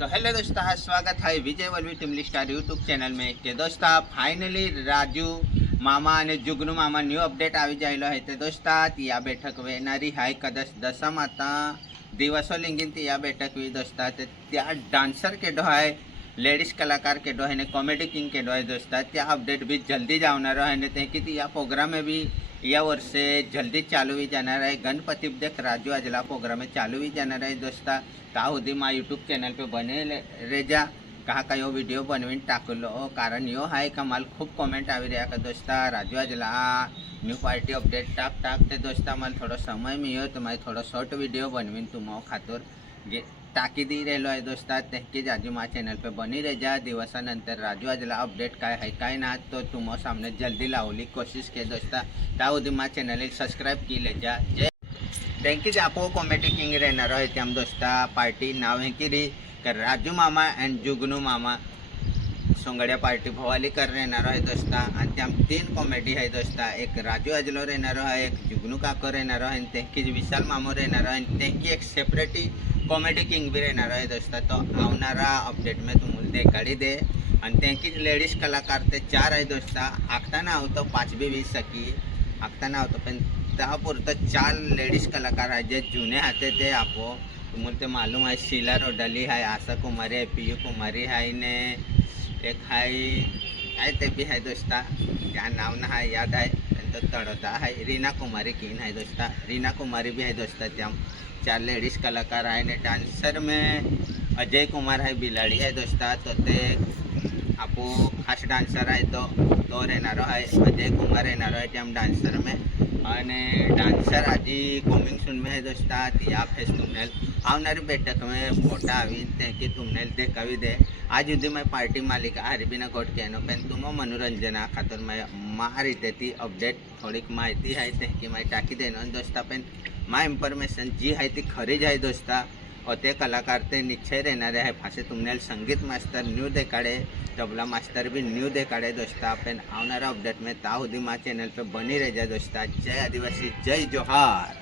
तो हेलो दोस्तों, स्वागत है Vijay Vallabhi Timli star YouTube channel में के दोस्ता फाइनली राजू मामा અને जुगनू मामा न्यू अपडेट આવી જાયેલો है તે दोस्ता या बैठक वेनारी हाय कदस दसम आता दिवसो लिंगिन या बैठक हुई दोस्ता त्या डांसर के है लेडीज कलाकार के है ने कॉमेडी किंग के है दोस्ता त्या अपडेट भी जल्दी जावनारो है ने ते की या प्रोग्राम में भी या वर्षे जल्दी चालू भी जाणार है। गणपति देख राजू आजला प्रोग्राम में चालू भी जाणार है दोस्ता ता सुधी मा यूट्यूब चैनल पे बने रेजा कहा का यो वीडियो बनवीन टाकलो कारण यो हाय कमाल खूब कमेंट आवी रहा का दोस्ता राजू आजला न्यू पार्टी अपडेट टाक ते दोस्ता मला थोड़ा समय मिळ्यो तो मैं थोड़ा शॉर्ट वीडियो बनवीन तुम खातर टाकी दी रहेलो है दोस्ता तेकी राजू मा चैनल पे बनी रेजा दिवसानंतर राजू आजला अपडेट काय है काय ना तो तुम सामने जल्दी लावली कोशिश के दोस्ता ता सुधी मा चैनल सब्सक्राइब की ले जा थैंक यू। आपको कॉमेडी किंग रहना है त्याम दोस्ता पार्टी नाव है कि राजू मामा एंड जुगनू मामा सोंगड़िया पार्टी भवाली कर रहना है दोस्ता आणि त्याम तीन कॉमेडी है दोस्ता एक राजू अजलो रहना है एक जुगनू काको रहना है तेकी विशाल मामो रहना है तेकी एक सेपरेटी कॉमेडी किंग भी रहना है दोस्ता तो आवनारा अपडेट में तुम देखाड़ी दे आणि तेकी लेडीज कलाकार ते 4 है दोस्ता आखता ना तो 5 भी 20 सकी आखता ना तो पण त्यापुरतं 4 लेडीज कलाकार है जे जुने हाते ते आपो तुम्हाला ते मालूम है शीला रोडाली है आशा कुमारी है पीयू कुमारी है ने एक है काय ते भी है दोस्ता क्या नाव ना है याद है तो तड़ता है रीना कुमारी किन है दोस्ता रीना कुमारी भी है दोस्ता त्या 4 लेडीज कलाकार है ने डांसर में अजय कुमार है बिलाड़ी है दोस्ता तो ते आपो खास डांसर है तो रहना है अजय कुमार रहना है त्याम डांसर में અને डांसर आज कॉमिंग सून में है दोस्ता या फेस तुमने आवनारी बैठक में फोटा आवी कि तुमने देखावी दे आज सुधी मैं पार्टी मालिक हरबीना गोट के पेन तुम मनोरंजना खातर मैं मा रीते ती अपडेट थोड़ी माहिती है कि मैं टाकी देनो दोस्ता पेन मा इन्फॉर्मेशन जी है ती खरी है दोस्ता और ते कलाकार ते निश्चय रहना है फासे तुमने संगीत मास्टर न्यू देखाड़े तबला मास्टर भी न्यू देखाड़े दोस्ता पेन आवनारा अपडेट में ता सुधी मा चैनल पे बनी रह जाए दोस्ता। जय आदिवासी जय जोहार।